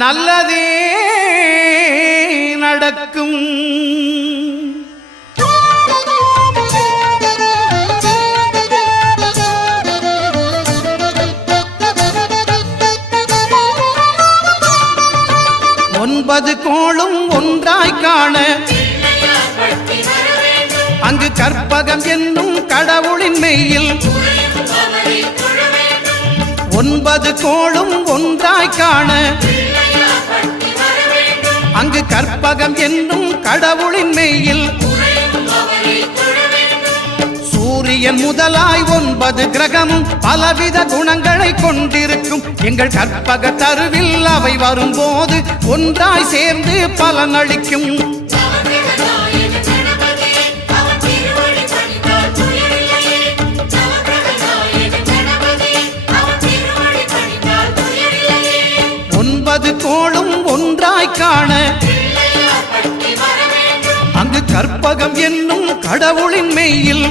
நல்லதே நடக்கும். ஒன்பது கோளும் ஒன்றாய் காண அங்கு கற்பகம் என்னும் கடவுளின் மெய்யில் ஒன்பது கோளும் ஒன்றாய் காண அங்கு கற்பகம் என்னும் கடவுளின் மெய்யில் சூரியன் முதலாய் 9 கிரகமும் பலவித குணங்களை கொண்டிருக்கும். எங்கள் கற்பக தருவில் அவை வரும்போது ஒன்றாய் சேர்ந்து பலனளிக்கும். ஒன்பது கோளும் ஒன்றாய் காண அங்கு கற்பகம் என்னும் கடவுளின் மெய்யில்